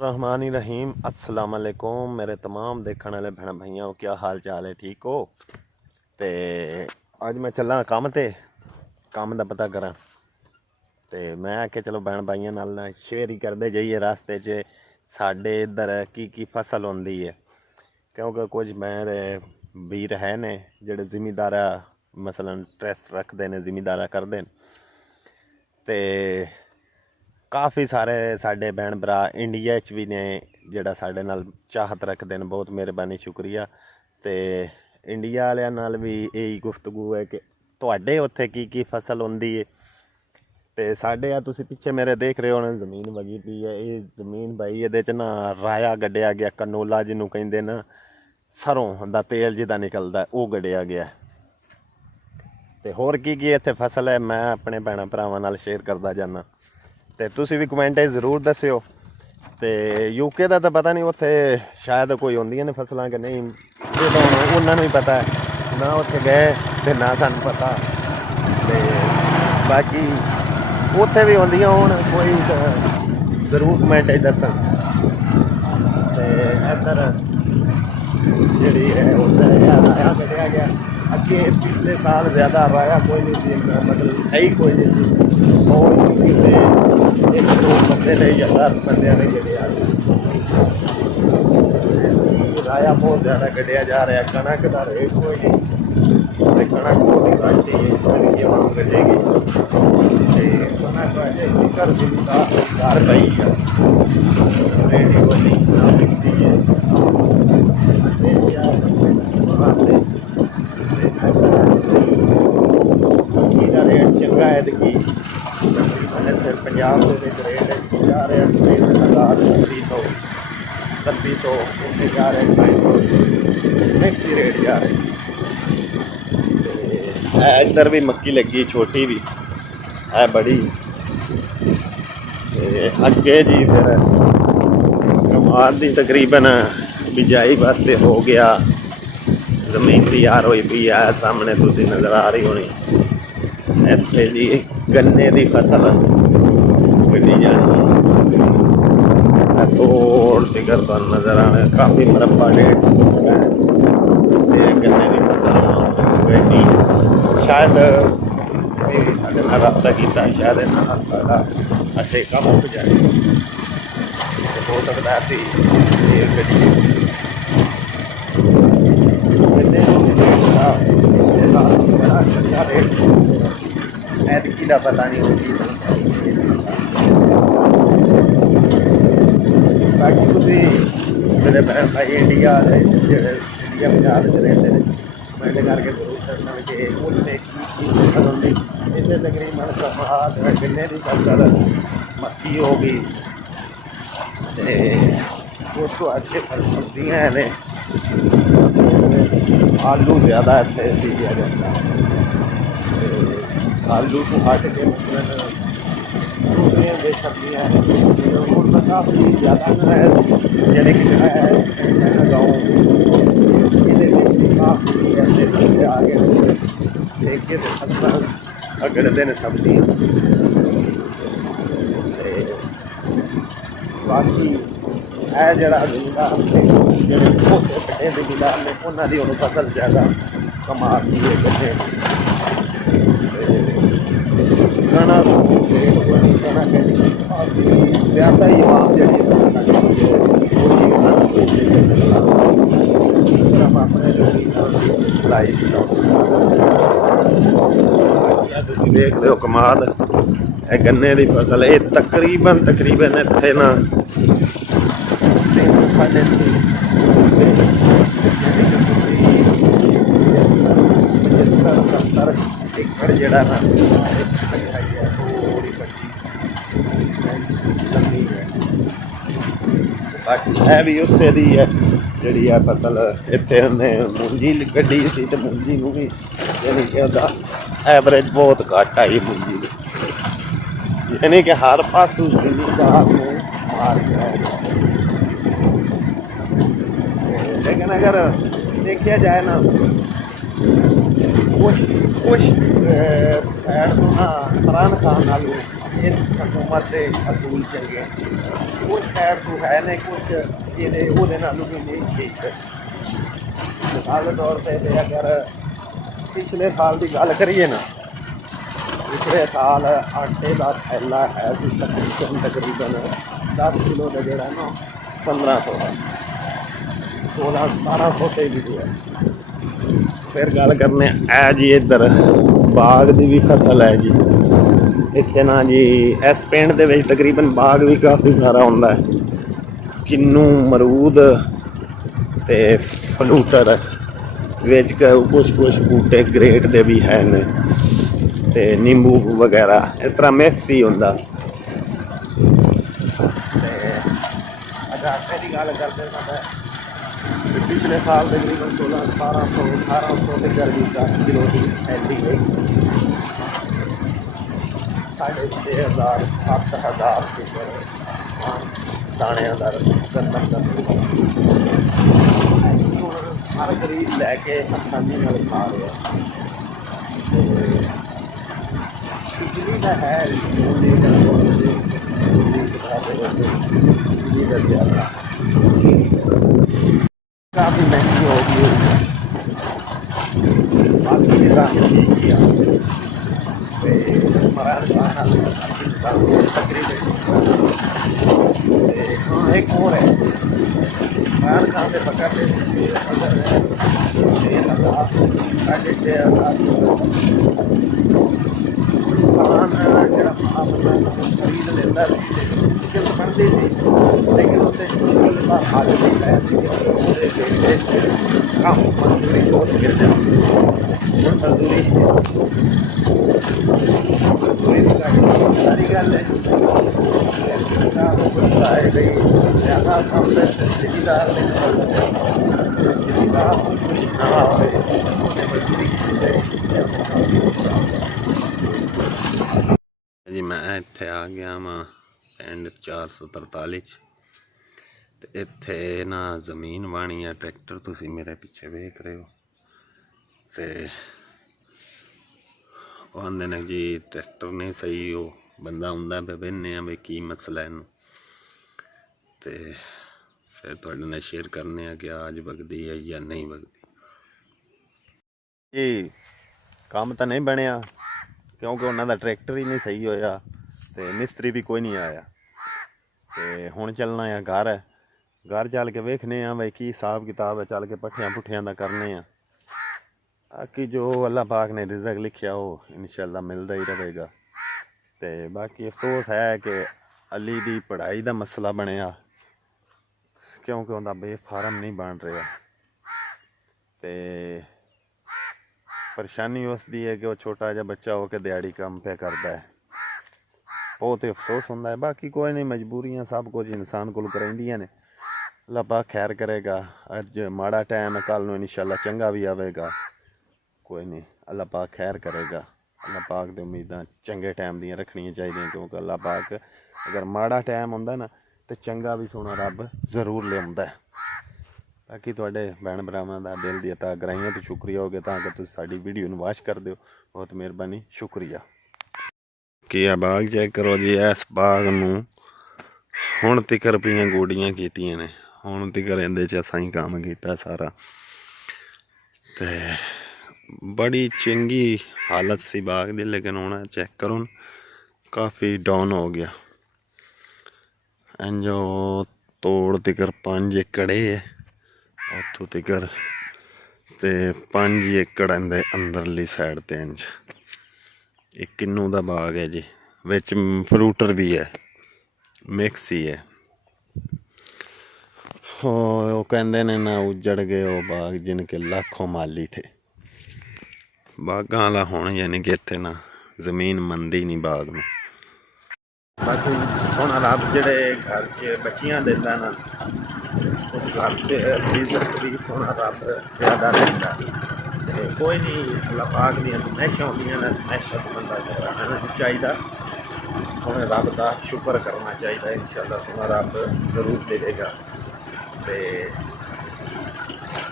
रहमान रहीम अस्सलाम वालेकुम मेरे तमाम देखने वाले भैन भाइयों क्या हाल चाल है ठीक हो। तो अज मैं चला काम ते काम का पता करा तो मैं आख्या चलो भैन भाइयों नाल शेयर ही करते जाइए रास्ते च साढ़े इधर की फसल होंदी है क्योंकि कुछ मेरे वीर है ने जेडे जिमीदार मसलन ट्रैस रखते हैं जिमीदारा करते तो काफ़ी सारे साढ़े भैन भरा इंडिया च भी ने जोड़ा साढ़े नाल चाहत रखते हैं बहुत मेहरबानी शुक्रिया। तो इंडिया वालियां नाल भी यही गुफ्तगू है कि तुहाडे उत्थे की फसल होंदी है। तो साढ़े तुसीं पिछे मेरे देख रहे हो ना जमीन वगी पई है ये जमीन भाई ये ना राया गड्ढिया गया कनोला जिन्हों कहिंदे ना सरों दा तेल जिदा निकलदा वो गड्ढिया गया। तो होर की इत्थे फसल है मैं अपने भैन भरावां नाल शेयर करता जाना तो तुसीं भी कमेंट जरूर दस्सिओ। तो यूके का तो पता नहीं उत्थे शायद कोई होंदियां ने फसलां कि नहीं उन्होंने भी पता है ना उत्थे गए तो ना सानूं पता। तो बाकी उत्थे भी होंदियां होण कोई जरूर कमेंट दस्सन। तो इधर जी है उधर राया कढ़िया गया अगे पिछले साल ज़्यादा राया कोई नहीं थी मतलब है ही कोई नहीं थी और किसी एक दो बंदे ने या 10 बंदे ने गढ़िया राया बहुत ज़्यादा गढ़िया जा रहा है। कणक का रेट कोई नहीं कणक बहुत ही घट ही वहाँ गढ़ेगी कणक कर घर पई है रेट ही कोई नहीं बिकती है। रेट चंगा है कि पंजाब के रेट जा रहे हैं 3600 उत्थे जा रहे मिक्स ही रेट जा रहे। इधर भी मक्की लगी छोटी भी है बड़ी अगे जी फिर कमाल की तकरीबन बिजाई वास्ते हो गया जमीन तैयार हुई पी है सामने तुसी नज़र आ रही होनी इत्थे जी गन्ने की फसल कटी जानी तोड़ फिगर तो नज़र आने काफ़ी मरबा डेढ़ गन्ने की फसल कटी शायद साढ़े नाल रब्ता किया शायद ठेका मुक जाए हो सकता है ऐतकी का पता नहीं होगी। बाकी मेरे भैन भाई इंडिया इंडिया पंजाब च रहते हैं कमेंट करके जरूर दसना कि उत्थे फसल होंगी इतने तकरीबन कपास गन्ने की फसल मक्की हो गई उस तो अच्छे फल सब्जियाँ ने आलू ज़्यादा इतने बीजा जाता है आलू को हट के मतलब दूसरे सब्जियाँ तो काफ़ी ज़्यादा जैसे कि गाँव काफ़ी ऐसे आ गए ठेके तो फसल अगड़ते हैं सब्जियाँ। बाकी है जरा जिमीदार जोटे जिमीदार ने उन्होंने हूँ फसल ज़्यादा कमा दी है कटे कणक ज़्यादा ही आम जी देख लो कमाल है गन्ने की फसल ये तकरीबन इतने ना 70 एकड़ जड़ा ना बाकी है भी उससे दी है जी है फसल इतने उन्हें मूंजी कड्डी सी तो मूंजी में भी यानी कि एवरेज बहुत घट आई मूंजी यानी कि हर पासों जिमीदार ने मार गया। लेकिन अगर देखा जाए ना कुछ साइड तो ना इमरान खान आलू हुकूमत के असूल चंगे कुछ खैर तो है नहीं कुछ ये वो भी नहीं ठीक है। मिसाल के तौर पर अगर पिछले साल की गल करिए ना, पिछले साल आटे का थैला है तकरीबन 10 किलो का जोड़ा ना 1500 है, 1600-1700 से भी है। फिर गल करने है जी इधर बाग की भी फसल है जी इतने ना जी। इस पिंड दे विच तकरीबन बाग भी काफ़ी सारा होंदा है, किन्नू मरूद ते फलूटर विच कुछ बूटे ग्रेट दे भी है ने ते नींबू वगैरह इस तरह मिक्स ही होंदा। अगर की गल करते पिछले साल तकरीबन 1600-1700-1800 के गर्मी 10 किलो की थैली गई 6,500-7,000 दाने का गंदम हर गरीब लैके आसानी खा रहे हैं। बिजली का है बिजली का ज़्यादा काफ़ी महंगी हो गई बाकी एक और है इमरान खान से पकड़ते अगर 6,000 6,500 खरीद लेता बनती थी लेकिन उससे हालत ऐसी कम मजदूरी बहुत गिर जाती मजदूरी सारी गल है ज़्यादा कम जिमीदार जी। मैं इत्थे आ गया वां पिंड 443 ते इत्थे ना जमीन वाणी है ट्रैक्टर तुसी मेरे पिछे वेख रहे हो ते आंदे ने जी ट्रैक्टर नहीं सही हो बंदा आंदा पे बहने भी की मसला है ते फिर तुहाडे नाल शेयर करने कि आज वगदी है या नहीं वगदी। जी काम तो नहीं बनया क्योंकि उन्होंने ट्रैक्टर ही नहीं सही होया ते मिस्त्री भी कोई नहीं आया ते हुण चलना है घर चल के वेखने भाई की हिसाब किताब है, चल के पट्ठियां पुट्ठियां दा करने बाकी जो अल्लाह पाक ने रिज़क लिखिया हो इंशाअल्लाह मिलता ही रहेगा। ते बाकी अफसोस है कि अली दी पढ़ाई दा मसला बनया क्योंकि उनका बे फार्म नहीं बन रहा ते परेशानी उसकी है कि वह छोटा जहा बच्चा हो के दिहाड़ी काम पे करता है, बहुत अफसोस होता है। बाकी कोई नहीं मजबूरियां सब कुछ इंसान को कराइंदियां ने, अल्लाह पाक खैर करेगा। अज माड़ा टाइम है कल इंशाअल्लाह चंगा भी आवेगा, कोई नहीं अल्लाह पाक खैर करेगा। अल्लाह पाक दी उम्मीदां चंगे टाइम दियां रखनियां चाहिए क्योंकि अल्लाह पाक अगर माड़ा टाइम होंदा ना तो चंगा भी सोना रब जरूर लियाउंदा है। बाकी तुहाडे भैन भरावां दा दिल दी अता गराइयां तो शुक्रिया हो गया तां कि तुसीं साडी वीडियो नूं वाच कर दिओ, बहुत मेहरबानी शुक्रिया। कि बाग चेक करो जी, इस बाग नूं हुण तिकर पियां गोडियां कीतियां ने, हुण तिकर इहदे च असां ही काम कीता सारा ते बड़ी चंगी हालत सी बाग दी, लेकिन हुण चेक करो काफ़ी डाउन हो गया। इंजो तोड़ तिकर 5 एकड़ है उत्थों तिकर ते 5 एकड़ इंदे अंदरली साइड ते इंज एक किन्नू दा बाग है जी, विच फ्रूटर भी है, मिक्स ही है। वो कहते ने ना उजड़ गए वो बाग जिनके लाखों माली थे। बागां वाला होना यानी कि इत्थे ना जमीन मंदी नहीं बाग में। बाकी सोना रब जेड़े घर च बच्चियां देता ना उस घर से भी सोना रब ज्यादा देता। कोई नहीं अल्लाह पाक दी नैशां होंदियां ने, नैशां तो बंदा रहना चाहिए, सोने रब का शुक्र करना चाहिए, इंशाअल्लाह सोना रब जरूर देगा। तो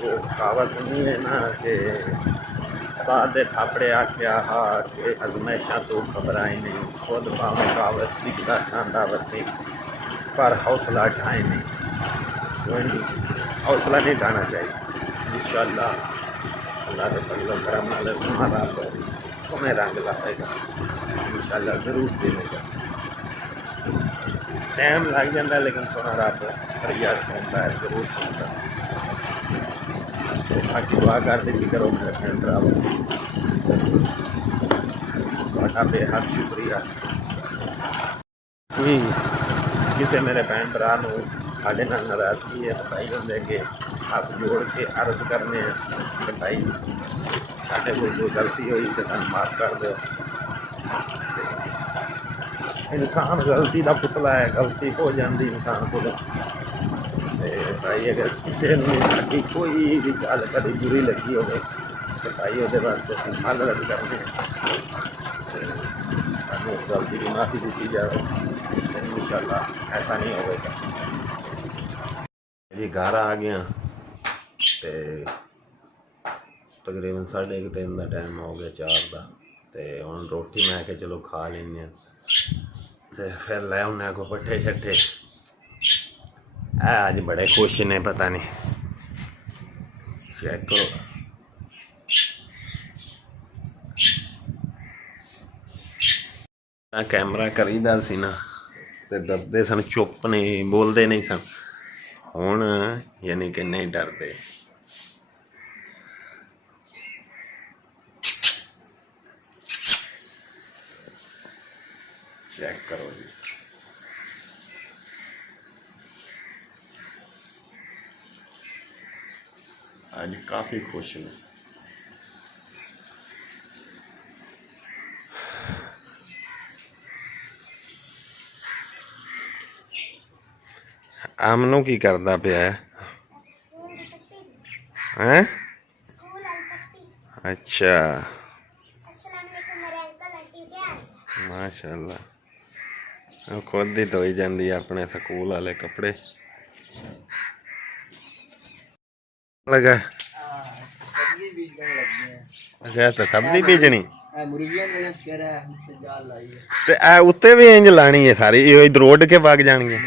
वो कहावत सुनी है ना कि उस्ताद दे थापड़े आख्या हा कि अजमैशा तो घबराए नहीं, खुद बामुकावत दिखता शानदावत नहीं, पर हौसला ढाए नहीं। कोई नहीं, हौसला नहीं ढाना चाहिए। इंशाअल्लाह अल्लाह के फजल करम नाल तुम्हारा तुम्हें रंग लाएगा, इंशाअल्लाह ज़रूर देगा। टाइम लग जाता है लेकिन सोना रब फरियाद सुनता है, ज़रूर सुनता है। बाकी दुआ कर दी करो मेरे भैन भरावो, बड़ा बेहद शुक्रिया। किसी मेरे भैन भरा साढ़े नाल नाराज़गी है भाई होंगे कि हाथ जोड़ के अर्ज करने कि भाई साढ़े कोई जो गलती हुई तो सानू माफ़ कर दो। इंसान गलती का पुतला है, गलती हो जाती इंसान को। भाई अगर किसी ने कोई भी गल कभी बुरी लगी हो तो भाई वो वास्ते हल रद्द करने उस गलती की माफ़ी दी जाए, इंशाअल्लाह ऐसा नहीं होगा जी। घर आ गया तो तकरीबन 3:30 का टाइम हो गया, 4 का। तो हम रोटी मैं के चलो खा लें तो फिर लै आने को पट्ठे शट्ठे। अज बड़े खुश ने, पता नहीं चेक करो। कैमरा करीदा सी ना तो डरते सन, चुप नहीं बोलते नहीं सन। हुण यानी कि नहीं डरते। चेक करो जी, आज काफ़ी खुश ने। आमनू की करदा पिया है? अच्छा माशाअल्लाह, खुद ही धोई जाती अपने स्कूल वाले कपड़े। लगा अच्छा तो सब्जी बीजनी उत्ते भी इंज लानी है सारी, इधर उड़ के भाग जानी है।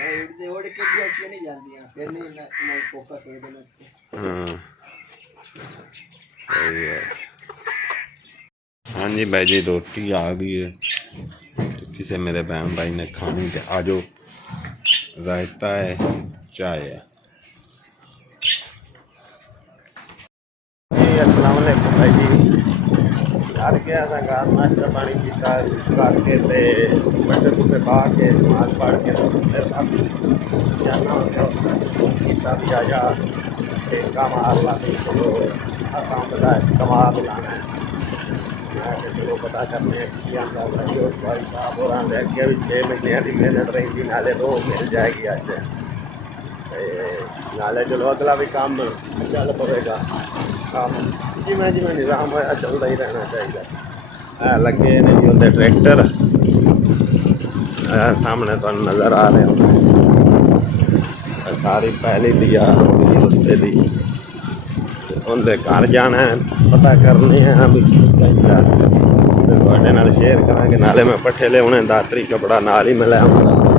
हाँ जी भाई जी, रोटी आ गई है। किसी मेरे बहन भाई ने खानी तो आ जाओ। रायता है, चाय है। अस्सलाम वालेकुम भाई जी। घर गया था, घर नाश्ता पानी किया करके बट्टे बुट्टे पा के नमाज पढ़ के जाना किता भी आजा कमाल ला चलो काम कमा बुलाना है। चलो पता करने भाई साहब और अगे भी 6 महीने की मेहनत रही, नाले तो मिल जाएगी अज। नाले चलो अगला भी काम चल पवेगा, काम जिमें जिमें निज़ाम होया चलता ही रहना चाहिए। लगे ने जी उनके ट्रैक्टर सामने तो नज़र आ रहे होंगे। सारी पहली तैयार हो गई उससे दी, उनके घर जाना है, पता करने हैं भी चाहिए शेयर करा। नाले मैं पट्ठे ले दातरी कपड़ा नाल ही मैं लै आऊँगा।